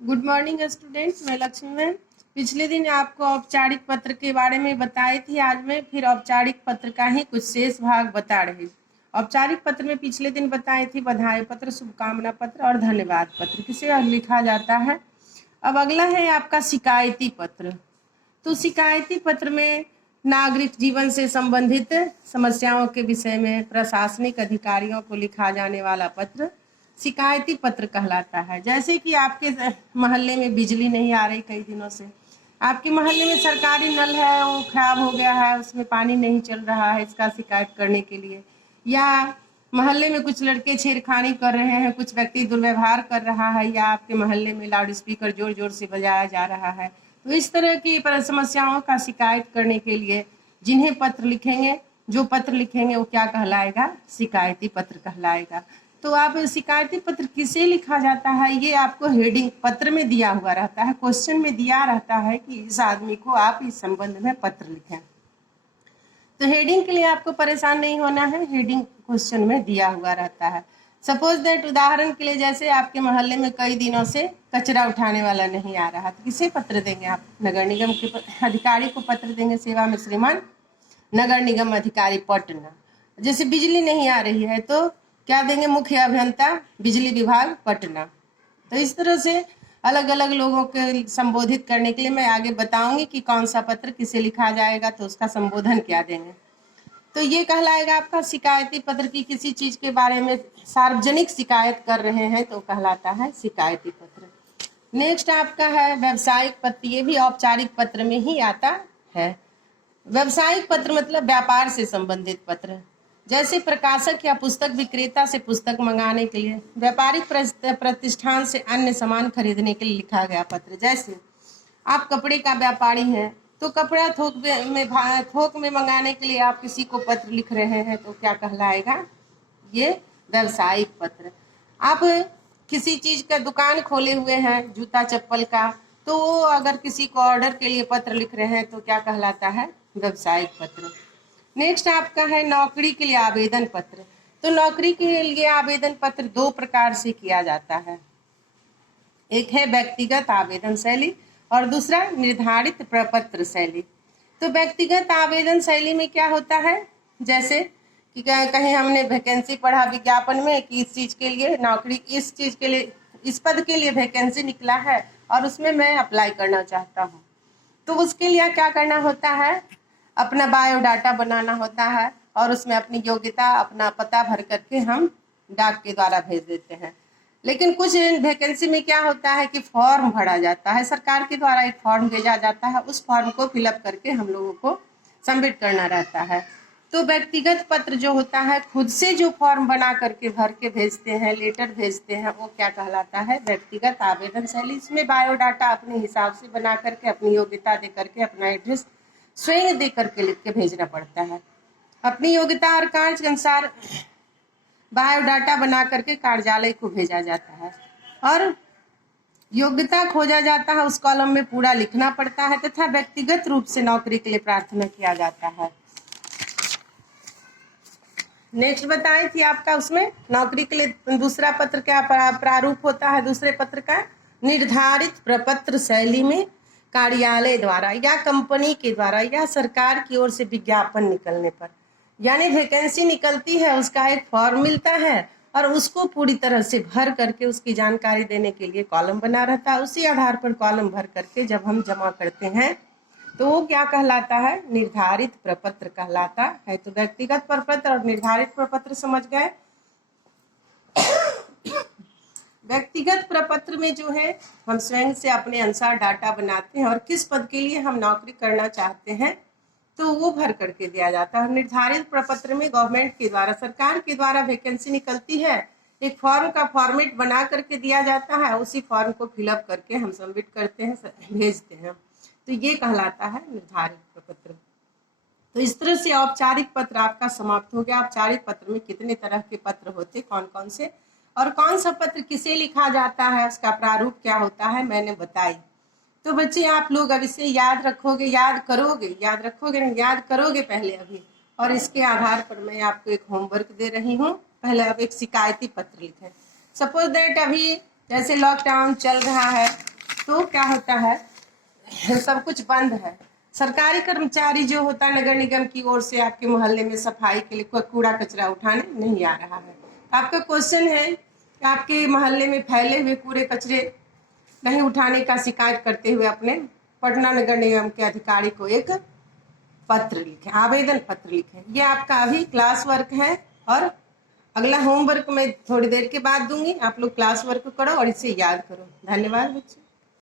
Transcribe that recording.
Good morning student, मैं Lakshmi ma'am. पिछले दिन आपको औपचारिक पत्र के बारे में बताई थी। आज मैं फिर औपचारिक पत्र का ही कुछ शेष भाग बता रही। औपचारिक पत्र में पिछले दिन बताई थी बधाई पत्र, शुभकामना पत्र और धन्यवाद पत्र किसे लिखा जाता है। अब अगला है आपका शिकायती पत्र। तो शिकायती पत्र में नागरिक जीवन से संबंधित समस्याओं के विषय में प्रशासनिक अधिकारियों को लिखा जाने वाला पत्र शिकायती पत्र कहलाता है। जैसे कि आपके मोहल्ले में बिजली नहीं आ रही कई दिनों से, आपके मोहल्ले में सरकारी नल है वो खराब हो गया है, उसमें पानी नहीं चल रहा है, इसका शिकायत करने के लिए, या मोहल्ले में कुछ लड़के छेड़खानी कर रहे हैं, कुछ व्यक्ति दुर्व्यवहार कर रहा है, या आपके मोहल्ले में लाउड स्पीकर जोर जोर से बजाया जा रहा है, तो इस तरह की समस्याओं का शिकायत करने के लिए जिन्हें पत्र लिखेंगे, जो पत्र लिखेंगे वो क्या कहलाएगा, शिकायती पत्र कहलाएगा। तो आप शिकायती पत्र किसे लिखा जाता है ये आपको हेडिंग पत्र में दिया हुआ रहता है, क्वेश्चन में दिया रहता है कि इस आदमी को आप इस संबंध में पत्र लिखें। तो हेडिंग के लिए आपको परेशान नहीं होना है, हेडिंग क्वेश्चन में दिया हुआ रहता है। सपोज दैट, उदाहरण के लिए जैसे आपके मोहल्ले में कई दिनों से कचरा उठाने वाला नहीं आ रहा, तो किसे पत्र देंगे आप? नगर निगम के अधिकारी को पत्र देंगे, सेवा में श्रीमान नगर निगम अधिकारी पटना। जैसे बिजली नहीं आ रही है तो क्या देंगे? मुख्य अभियंता बिजली विभाग पटना। तो इस तरह से अलग अलग लोगों के संबोधित करने के लिए मैं आगे बताऊंगी कि कौन सा पत्र किसे लिखा जाएगा, तो उसका संबोधन क्या देंगे। तो ये कहलाएगा आपका शिकायती पत्र की किसी चीज के बारे में सार्वजनिक शिकायत कर रहे हैं तो कहलाता है शिकायती पत्र। नेक्स्ट आपका है व्यावसायिक पत्र। ये भी औपचारिक पत्र में ही आता है। व्यावसायिक पत्र मतलब व्यापार से संबंधित पत्र। जैसे प्रकाशक या पुस्तक विक्रेता से पुस्तक मंगाने के लिए, व्यापारिक प्रतिष्ठान से अन्य सामान खरीदने के लिए लिखा गया पत्र। जैसे आप कपड़े का व्यापारी हैं तो कपड़ा थोक में मंगाने के लिए आप किसी को पत्र लिख रहे हैं तो क्या कहलाएगा? ये व्यावसायिक पत्र। आप किसी चीज का दुकान खोले हुए हैं, जूता चप्पल का, तो वो अगर किसी को ऑर्डर के लिए पत्र लिख रहे हैं तो क्या कहलाता है? व्यावसायिक पत्र। नेक्स्ट आपका है नौकरी के लिए आवेदन पत्र। तो नौकरी के लिए आवेदन पत्र दो प्रकार से किया जाता है। एक है व्यक्तिगत आवेदन शैली और दूसरा निर्धारित प्रपत्र शैली। तो व्यक्तिगत आवेदन शैली में क्या होता है, जैसे कि कहीं हमने वैकेंसी पढ़ा विज्ञापन में कि इस चीज के लिए नौकरी, इस चीज के लिए, इस पद के लिए वैकेंसी निकला है और उसमें मैं अप्लाई करना चाहता हूँ, तो उसके लिए क्या करना होता है? अपना बायोडाटा बनाना होता है और उसमें अपनी योग्यता, अपना पता भर करके हम डाक के द्वारा भेज देते हैं। लेकिन कुछ वैकेंसी में क्या होता है कि फॉर्म भरा जाता है, सरकार के द्वारा एक फॉर्म भेजा जाता है, उस फॉर्म को फिलअप करके हम लोगों को सबमिट करना रहता है। तो व्यक्तिगत पत्र जो होता है, खुद से जो फॉर्म बना करके भर के भेजते हैं, लेटर भेजते हैं, वो क्या कहलाता है? व्यक्तिगत आवेदन शैली। इसमें बायोडाटा अपने हिसाब से बना करके, अपनी योग्यता दे करके, अपना एड्रेस स्वयं दे करके लिख के भेजना पड़ता है। अपनी योग्यता और कार्य के अनुसार बायोडाटा बना करके कार्यालय को भेजा जाता है और योग्यता खोजा जाता है, उस कॉलम में पूरा लिखना पड़ता है तथा व्यक्तिगत रूप से नौकरी के लिए प्रार्थना किया जाता है। नेक्स्ट बताएं कि आपका उसमें नौकरी के लिए दूसरा पत्र क्या प्रारूप होता है? दूसरे पत्र का निर्धारित प्रपत्र शैली में कार्यालय द्वारा या कंपनी के द्वारा या सरकार की ओर से विज्ञापन निकलने पर, यानी वैकेंसी निकलती है, उसका एक फॉर्म मिलता है और उसको पूरी तरह से भर करके उसकी जानकारी देने के लिए कॉलम बना रहता है। उसी आधार पर कॉलम भर करके जब हम जमा करते हैं तो वो क्या कहलाता है? निर्धारित प्रपत्र कहलाता है। तो व्यक्तिगत प्रपत्र और निर्धारित प्रपत्र समझ गए। व्यक्तिगत प्रपत्र में जो है हम स्वयं से अपने अनुसार डाटा बनाते हैं और किस पद के लिए हम नौकरी करना चाहते हैं तो वो भर करके दिया जाता है। निर्धारित प्रपत्र में गवर्नमेंट के द्वारा, सरकार के द्वारा वैकेंसी निकलती है, एक फॉर्म का फॉर्मेट बना करके दिया जाता है, उसी फॉर्म को फिलअप करके हम सबमिट करते हैं, भेजते हैं, तो ये कहलाता है निर्धारित प्रपत्र। तो इस तरह से औपचारिक पत्र आपका समाप्त हो गया। औपचारिक पत्र में कितने तरह के पत्र होते, कौन कौन से, और कौन सा पत्र किसे लिखा जाता है, उसका प्रारूप क्या होता है, मैंने बताई। तो बच्चे आप लोग अब इसे याद रखोगे, याद करोगे पहले अभी, और इसके आधार पर मैं आपको एक होमवर्क दे रही हूँ। पहले अब एक शिकायती पत्र लिखें। सपोज दैट अभी जैसे लॉकडाउन चल रहा है तो क्या होता है, सब कुछ बंद है। सरकारी कर्मचारी जो होता है नगर निगम की ओर से आपके मोहल्ले में सफाई के लिए कोई कूड़ा कचरा उठाने नहीं आ रहा है। आपका क्वेश्चन है कि आपके मोहल्ले में फैले हुए कूड़े कचरे नहीं उठाने का शिकायत करते हुए अपने पटना नगर निगम के अधिकारी को एक पत्र लिखें, आवेदन पत्र लिखें। ये आपका अभी क्लास वर्क है और अगला होमवर्क मैं थोड़ी देर के बाद दूंगी। आप लोग क्लास वर्क करो और इसे याद करो। धन्यवाद बच्चों।